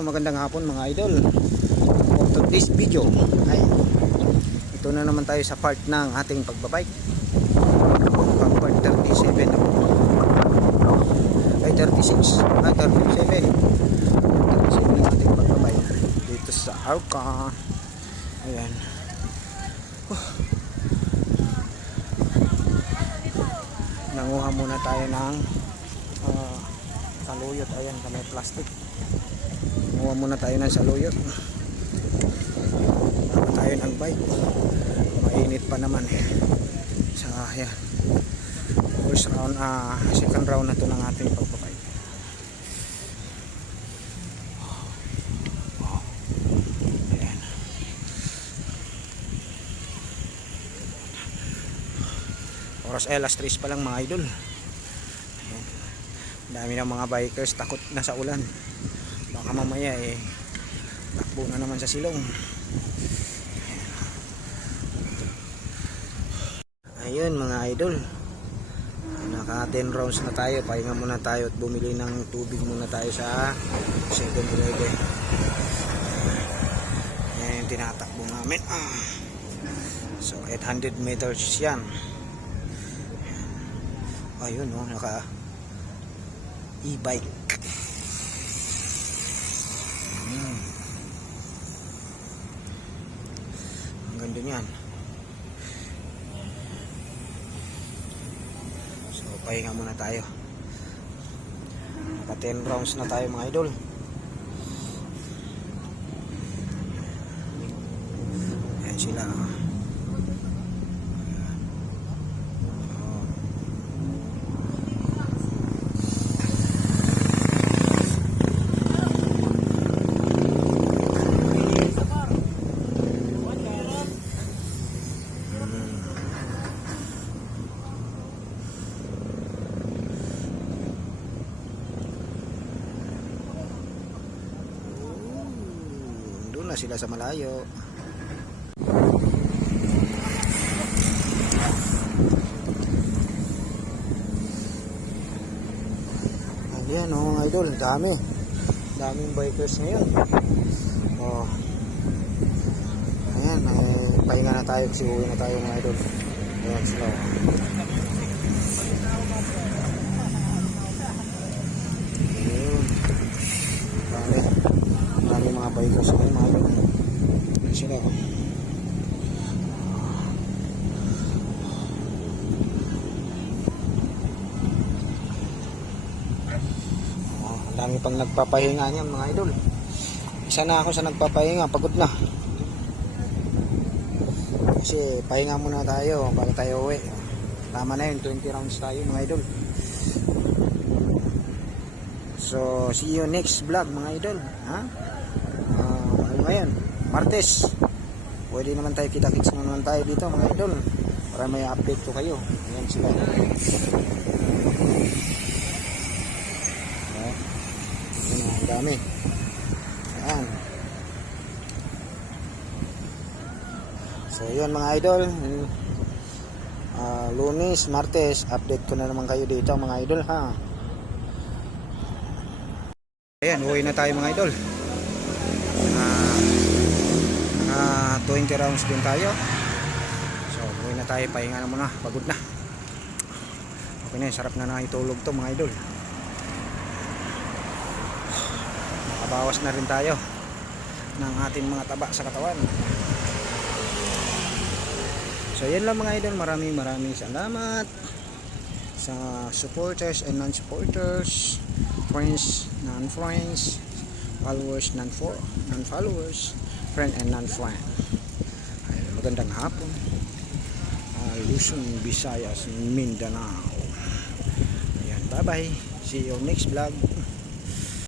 Magandang hapon mga idol. For today's video ay ito na naman tayo sa part ng ating pagbabike. Part 37 ay 36 ay 37 ng ating pagbabike dito sa Arca. Ayan. Nanguha muna tayo ng saluyot. Ayan, may plastic. Nanguha muna tayo ng saluyot. Bago tayo ng bike. Mainit pa naman so ayan, first round, second round na to ng ating pagbabike. Ayan. Oras ay alas 3 pa lang mga idol. Ayan. Dami ng mga bikers takot na sa ulan, baka mamaya takbo na naman sa silong. Ayun mga idol, naka 10 rounds na tayo. Pahinga muna tayo at bumili ng tubig muna tayo sa 7-Eleven. Yan yung tinatakbo namin. So 800 meters yan. Ayun naka e-bike. Ang ganda niyan. So pahinga muna tayo. Naka 10 rounds na tayo mga idol. Ayan sila. Doon na sila sa malayo. Ayan mga idol, daming bikers ngayon. Ayan, pahinga na tayo kasi uwi na tayo mga idol. Ayan sila. Maraming mga bikers ngayon mga idol. Ayan sila. Ang dami pang nagpapahinga niyan mga idol. Isa na ako sa nagpapahinga, pagod na. Kasi pahinga muna tayo bago tayo uwi. Tama na yun, 20 rounds tayo mga idol. So see you next vlog mga idol. Ano ngayon? Martes. Pwede naman tayo kita-kits naman tayo dito mga idol, para may update ko kayo. Ayan sila. Ang dami. Ayan. So yun mga idol, Lunes, Martes, update ko na naman kayo dito mga idol ha. Ayan, uwi na tayo mga idol. 20 rounds din tayo. So uwi na tayo, pahinga na muna, pagod na. Okay na, sarap na itulog to mga idol. Bawas na rin tayo ng ating mga taba sa katawan. So yan lang mga idol, maraming salamat sa supporters and non-supporters, friends, non-friends, followers, non-followers, friend and non-friend. Magandang hapon, Luzon, Visayas, Mindanao. Ayan, bye bye, see you next vlog.